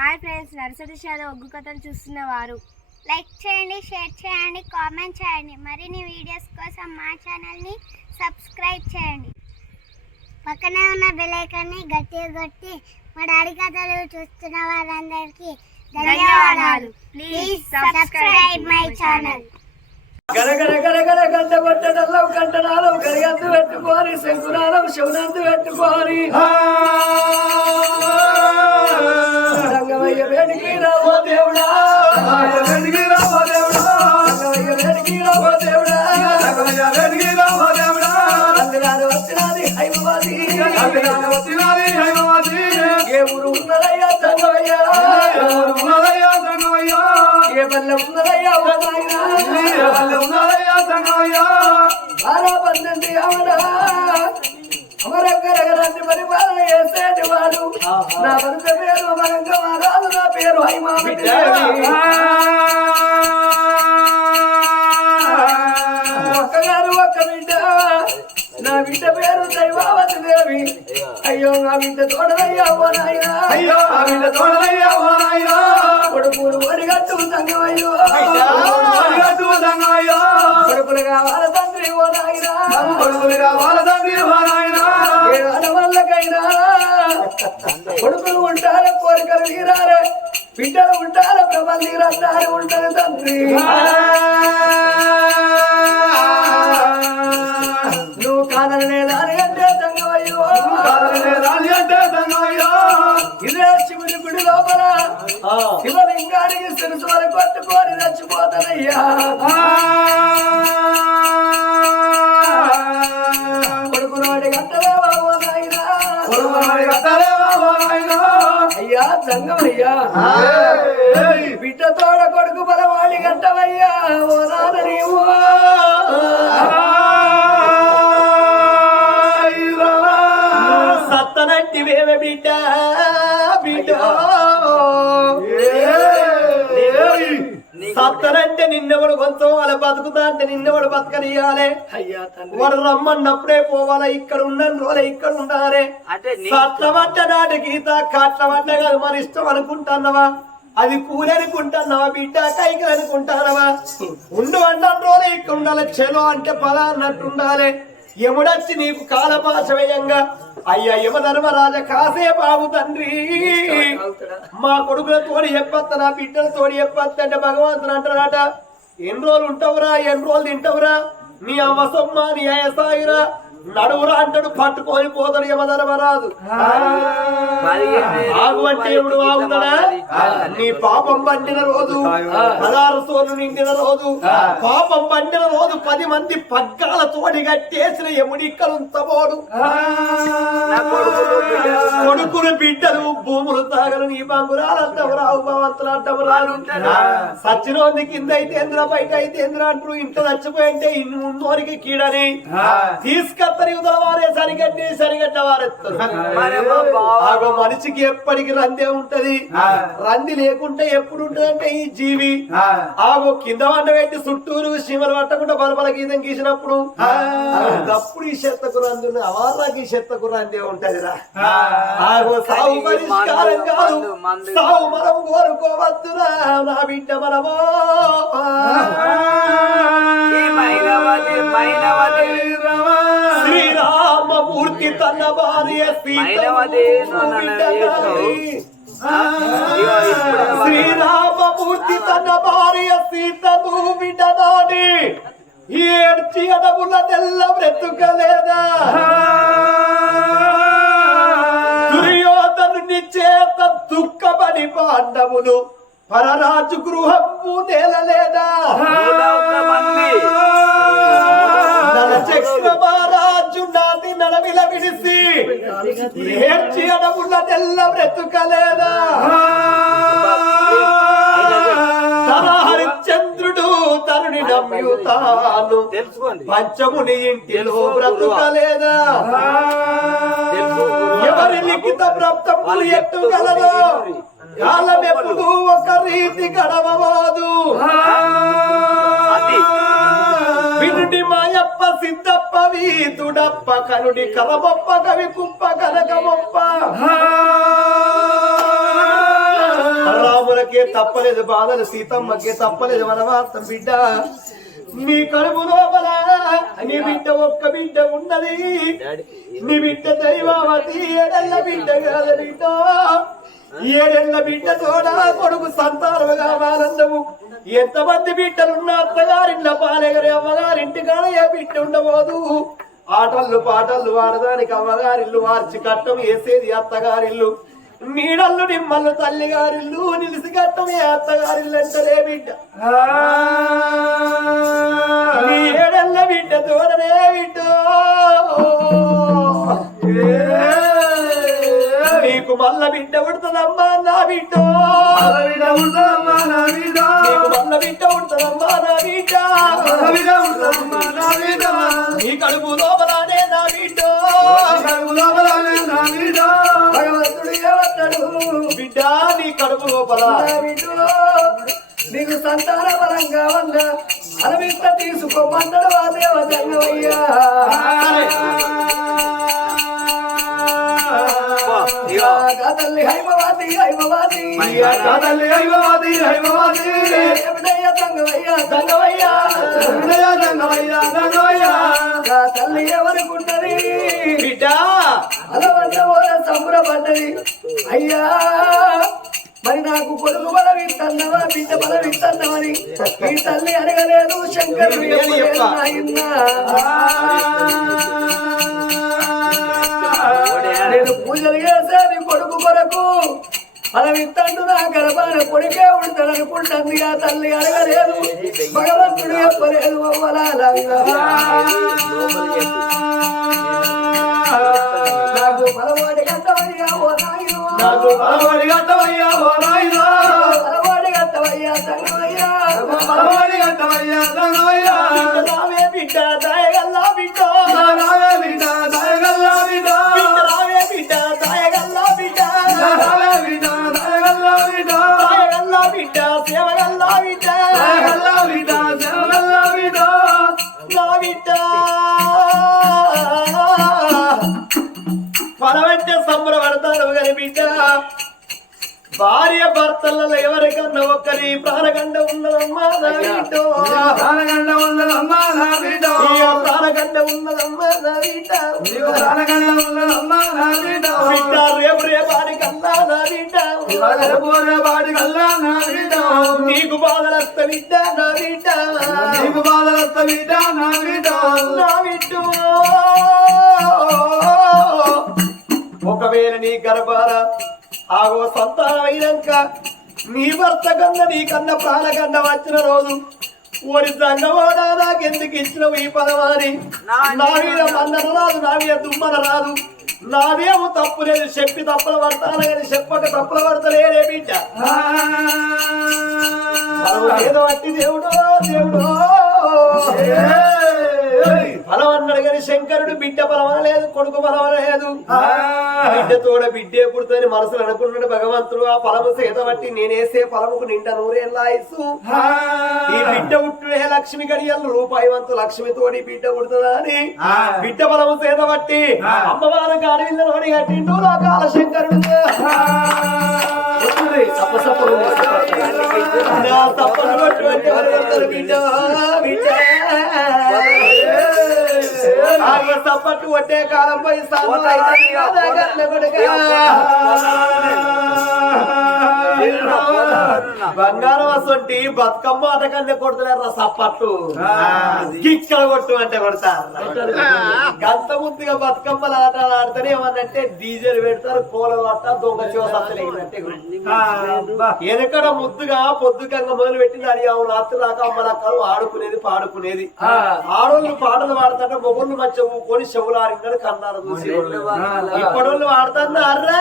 Hi friends nursery షాలో ఒగ్గు కథలు చూస్తున్న వారు. లైక్ చేయండి షేర్ చేయండి కామెంట్ చేయండి. మరిన్ని వీడియోస్ కోసం మా ఛానల్ని సబ్స్క్రైబ్ చేయండి. పక్కనే ఉన్న బెల్ ఐకాన్ని గట్టిగా కొట్టి మా డాడీ కథలు చూస్తున్న వారందరికీ ధన్యవాదాలు. ప్లీజ్ సబ్స్క్రైబ్ మై ఛానల్ గరగర గరగర గంట కొట్టడల్లం కంటనాలం గరిగంతు పెట్టుకోని శంకునాలం శివనంతు పెట్టుకోని వేడికి రావో దేవుడా? వేడికి రావో దేవుడా? వేడికి రావో దేవుడా? వేడికి రావో దేవుడా? అందురాలు వచ్చినది హైమవాది. అందురాలు వచ్చినది హైమవాది. ఏ ఊరు ఉన్నదయ్యా తంగవయ్యా ఏ ఊరు ఉన్నదయ్యా తంగవయ్యా ఏ పల్లె ఉన్నదయ్యా ఓ నాయనా? ఏ పల్లె ఉన్నదయ్యా తంగవయ్యా బారా పన్నెండు అవడా అమరగరగరాన్ని పరిపాలన చేసేటి వాడు. నా భర్త పేరు అమరంగ మహారాజు నా పేరు హైమావతి ఒక్కగారు ఒక్క బిడ్డ. నా బిడ్డ పేరు దైవావతి దేవి. అయ్యో. నా బిడ్డ తోడదయ్యా ఓ నాయనా. అయ్యో నా బిడ్డ తోడదయ్యా ఓ నాయనా. కొడుకులు ఒడిగట్టు సంగమయ్యో. ఒడిగట్టు సంగమయ్యో. కొడుకులు కావాల తండ్రి ఓ నాయనా. కొడుకులు కావాల తండ్రి ఓ నాయనా. ఆడవాళ్ళకైనా కొడుకులు ఉంటారు కోరికలు తీరారే బిడ్డలు ఉంటారు ప్రబల్ తీరంటారు ఉంటది తండ్రి. నువ్వు కాదనే దాని అంటే తంగవయ్యో దాని అంటే తంగవయ్యో ఇదే శివుని గుడి లోపల శివలింగానికి సిరుసోలు కొట్టుకొని చచ్చిపోతానయ్యా. కొడుకునోడి సంగమయ్యా. బిడ్డ తోడ కొడుకు బలవాడి గంటవయ్యా. ఓ నాన్న నీవు. సత్తనంటివేమ బిడ్డ బిడ్డ. సత్తనంటే నిన్నెవడు కొంచెం అలా బతుకుతా అంటే నిన్నెవడు బతకనియాలే అయ్యా వాడు రమ్మన్నప్పుడే పోవాలా ఇక్కడ ఉండని రోజులే ఇక్కడ ఉండాలే సత్తమంట నాటి గీత కట్టమంట కాదు మన ఇష్టం అనుకుంటున్నావా? అది కూలి అనుకుంటున్నావా బిడ్డ కైకి అనుకుంటున్నావా ఉండు అన్న రోజులే ఇక్కడ ఉండాలి చెలో అంటే పద అన్నట్టు ఉండాలి. యముడచ్చి నీకు కాలపాశ వేయంగా అయ్యా యమధర్మరాజ కాసే బాబు తండ్రి. మా కొడుకుల తోడి చెప్పత్త నా బిడ్డల తోడి చెప్పత్త అంటే భగవంతుడు అంటాడట ఎన్ని రోజులు ఉంటావురా ఎన్ని రోజులు తింటావురా? నీ అవసమ్మ నీ అయసాయిరా నడువురా అంటాడు పట్టుకొని పోతాడు యమధర్మరాజు ఆగు అంటే ఎప్పుడు ఆగుతాడా నీ పాపం పండిన రోజు నిండిన రోజు పాపం పండిన రోజు పది మంది పగ్గాల తోడి కట్టేసిన ఎముడిక్కలు ఉంచబోడు కొడుకులు బిడ్డలు భూములు తాగలు నీ బంగురాలంటావు రావు భవంతులు అంటావు రాలు సచ్చినోంది కింద అయితే ఎంద్ర బయట అయితే ఎంద్ర అంటారు ఇంట్లో చచ్చిపోయింటే ఇన్ని ముందోరికి కీడని. తీసుకత్తరి ఉదల వారే సరిగట్టి సరిగట్ట వారెత్తారు. మనిషికి ఎప్పటికి రందే ఉంటది. రంది లేకుంటే ఎప్పుడు ఉంటదంటే ఈ జీవి. ఆగో కింద వంట పెట్టి చుట్టూరు శివలు పట్టకుండా బలబల గీతం గీసినప్పుడు అప్పుడు ఈ చెత్తకు రంది అవారాకి ఈ చెత్తకు రందే ఆగో సాగు పరిష్కారం కాదు. సాగు మనం కోరుకోవద్దురా నా బిడ్డ మనమో. శ్రీరామమూర్తి తన భార్య శ్రీరామమూర్తి తన భార్య సీతను బిడ్డదాడి ఏడ్చి అడవుల తెల్ల బ్రతుకలేదా? దుర్యోధను చేత దుఃఖపడి పాండవులు పరరాజు గృహము నేలలేదా నడవిల విడిసి. ఏడ్చి అడవుల తెల్ల బ్రతుకలేదా? హరిశ్చంద్రుడు తరుణి తెలుసుకోండి. పంచముని ఇంటిలో బ్రతుకలేదా? ఎవరి లిఖిత ప్రాప్తములు ఎట్టుగలదో కాలం ఎప్పుడు ఒక రీతి గడవబోదు. సిద్ధప్ప వీతుడప్ప కనుడి కలబొప్ప కవి కుప్ప కనకమొప్ప రాములకే తప్పలేదు బాధలు సీతమ్మకే తప్పలేదు వనవాసం బిడ్డ. నీ కడుపు లోపల నీ బిడ్డ ఒక్క బిడ్డ ఉన్నది. నీ బిడ్డ దైవావతి ఏడెళ్ళ బిడ్డ కాదు బిడ్డ. ఏడెళ్ళ బిడ్డ తోడా కొడుకు సంతానము కావాలన్నవు ఎంతమంది బిడ్డలున్న అత్తగారింట్లో పాలెగరి అమ్మగారింటి కాడ ఏ బిడ్డ ఉండబోదు. ఆటలు పాటలు వాడదానికి అమ్మగారిల్లు వార్చి కట్టం వేసేది అత్తగారిల్లు. నీడల్లు నిమ్మల్లు తల్లిగారిల్లు నిలిసి కట్టం ఏ అత్తగారిల్లు అంటలే బిడ్డ. మల్ల బిడ్డ ఉడుతుందమ్మా నా బిడ్డ. బిడ్డ ఉడుతుందమ్మా నా బిడ్డ. నీ కడుపు లోపలనే నా బిడ్డ. భగవంతుడు ఏమన్నాడు బిడ్డ నీ కడుపు లోపల. నీకు సంతాన వల్ల ఆ దేవతయ్యా తల్లి హైమవాది హైమవాది ఎప్పుడయ్యా తంగవయ్యా తంగవయ్యా నా తల్లి ఎవరుకున్నది బిడ్డ. అలవంట సంబరపడ్డది. అయ్యా మరి నాకు కొడుకు బలం ఇస్తున్నావా బిడ్డ బలం ఇస్తున్నావని ఈ తల్లి అడగలేదు శంకరుడు చెప్పలేదు అలా ఇస్తాడు నా గర్భాన కొడుకే ఉంటాడు అనుకుంటుంది ఆ తల్లి అడగలేదు భగవంతుడు చెప్పలేదు అవ్వలాలంగా నాకు బలవాడి గంటవయ్యా ఓ నాయనో నాకు బలవాడి గంటవయ్యా సంగమయ్యా రావే బిడ్డ దయగల్లా బిడ్డ పడవంటే సంబరపడతారు కానీ బిడ్డ. భార్య భర్తలలో ఎవరికన్నా ఒక్కరి ప్రాణగండ ఉన్నదమ్మా నా బిడ్డ. ఈ ప్రాణగండ ఉన్నదమ్మా నా బిడ్డ. బిడ్డ రేపు రేపాడి కన్నా నా బిడ్డ. నీకు బాధలస్త బిడ్డ నా బిడ్డ. నా బిడ్డ. నీ గర్భాల ఆగో సంతానం అయినాక నీ భర్త కన్నా నీ కన్న ప్రాణకన్న వచ్చిన రోజు ఓరి సంగమాడా నాకెందుకు ఇచ్చినవు ఈ పదవాని నా మీద మన్నన రాదు నా మీద దుమ్మన రాదు. నాదేమో తప్పు లేదు చెప్పి తప్పులు పడతాను కానీ చెప్పక తప్పులు పడతలేరే బిడ్డ. ఏదో అట్టి దేవుడో దేవుడో. ఫలం అన్నాడు కానీ శంకరుడు బిడ్డ బలం అనలేదు కొడుకు బలం అనలేదు బిడ్డ తోడ బిడ్డే పుడుతుంది మనసులు అనుకున్నాడు భగవంతుడు. ఆ ఫలము సేత బట్టి నేనేసే ఫలముకు నిండా నూరేళ్ళ ఆయుసు ఈ బిడ్డ పుట్టుడే లక్ష్మి గడియలు రూపాయి వంతు లక్ష్మి తోడి బిడ్డ పుడుతుందా అని. బిడ్డ బలము సేత బట్టి అమ్మవారు గాడి కట్టిండు లోకాల శంకరుడు. నా తప్పలు వస్తారు బిడ్డ? బిడ్డ. ఆమె తప్పట్టు కొట్టే కాలం బంగారం అసొంటి బతుకమ్మ ఆట కన్నా కొడతలేరు సప్పట్లు గిక్కలు కొట్టు అంటే కొడతారు. గంత ముద్దుగా బతుకమ్మలు ఆట ఆడితేనే ఏమన్నంటే డీజేలు పెడతారు కోల ఆట దొంగ చివసత్తలేగినట్టే వెనకడ ముద్దుగా. పొద్దుకంగా మొదలు అది అవును. రాత్రి దాకా అమ్మలక్కలు ఆడుకునేది పాడుకునేది. ఆడోళ్ళు పాటలు పాడుతుంటే మొగుళ్ళు మంచిగా ఊకొని చెవులారింటారు కన్నారు చూసి ఇప్పడోళ్ళు వాడుతున్నారా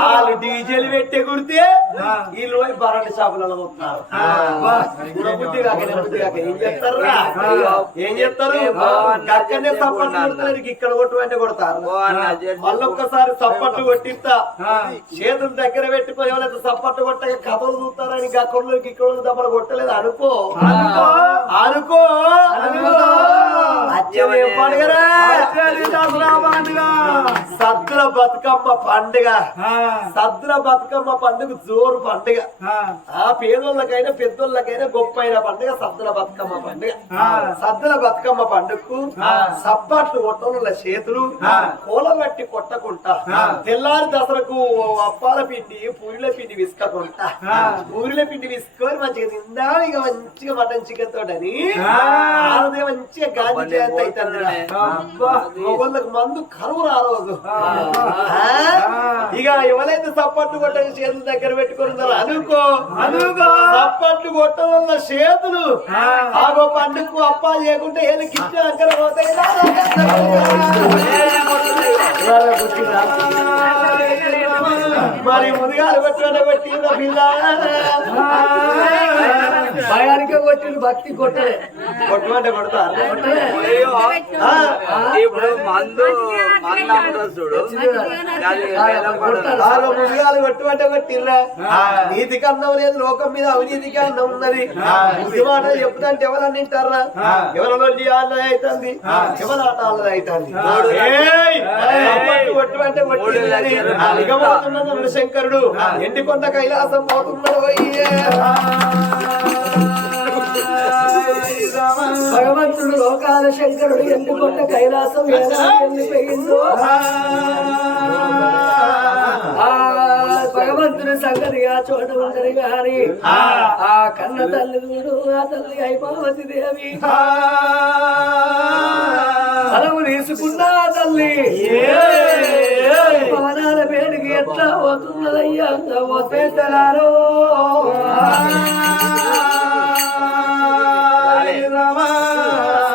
వాళ్ళు డీజేలు పెట్టే కుడితే వీళ్ళు బరాటి షాపులలో కాక కాక ఏం చేస్తారా? ఏం చేస్తారు అక్కడనే సప్పట్లు కొడతారు ఇక్కడ కొట్టు అంటే కొడతారు. మళ్ళీ ఒక్కసారి సప్పట్లు కొట్టిస్తా. చేతులు దగ్గర పెట్టుకొని ఎవరైతే సప్పట్లు కొట్టక కథలు చూస్తారని గక్కర్లు ఇక్కడ దెబ్బలు కొట్టలేదు. అనుకో. అనుకో. పండుగరా? సద్దుల బతుకమ్మ పండుగ. సద్దుల బతుకమ్మ పండుగ జోరు పండుగ. ఆ. పేదోళ్ళకైనా పెద్దోళ్ళకైనా గొప్ప అయిన పండుగ సద్దుల బతుకమ్మ పండుగ. సద్దుల బతుకమ్మ పండుగకు సప్పట్లు కొట్టనుల చేతులు పూల పట్టి కొట్టకుంటా. తెల్లారి దసరకు అప్పాల పిండి పూరిల పిండి విసుకకుంటా. పూరిల పిండి విసుకొని మంచిగా తిందా ఇక మంచిగా మటన్ చికెన్ తోటని మంచిగా గాంధీ జయంతి అవుతుంది మొగోళ్ళకి మందు కరువు రారోజు ఆ? ఇక ఎవరైతే సప్పట్లు కొట్టని చేతులు దగ్గర పెట్టుకున్నారో అనుకో అనుకో సప్పట్లు కొట్టడం చేతులు ఆగో పండుగకు అప్పా చేయకుంటే ఏళ్ళు కిచ్చిన దగ్గర పోతాయి మరి ముదిగాలు కొట్టుకుంటే కొట్టిన పిల్ల భయానికే కొట్టిండు భక్తి కొట్టలే. కొట్టుకుంటే కొడతా. అయ్యో, ఇప్పుడు మందు మందు అమ్ముతారు చూడు. అది వేలం పడదు. ఆలో ముదిగాలు కొట్టుకుంటే కొట్టిర్రా? నీతి కన్నం లేదు లోకం మీద అవినీతికి అన్నం ఉన్నది మాటలు చెప్తాంటే ఎవరన్నా వింటారా? ఎవరిలో ఆట అవుతుంది? ఎవరి ఆట అవుతుంది? ఇక పోతున్నాడు శంకరుడు ఎండి కొండ కైలాసం పోతున్నాడు అయ్యే. భగవంతుడు లోకాల శంకరుడు ఎందుకొండ కైలాసం ఎలా వెళ్ళిపోయిందో ఆ భగవంతుని సంగతి ఆ చోట ఉండదు గాని ఆ. కన్న తల్లి చూడు ఆ తల్లి అయిపోవతి దేవి. సెలవు తీసుకున్నా తల్లి. పవనాల పేరుకి ఎట్లా పోతున్నదయ్యా పోతే తలారో mama.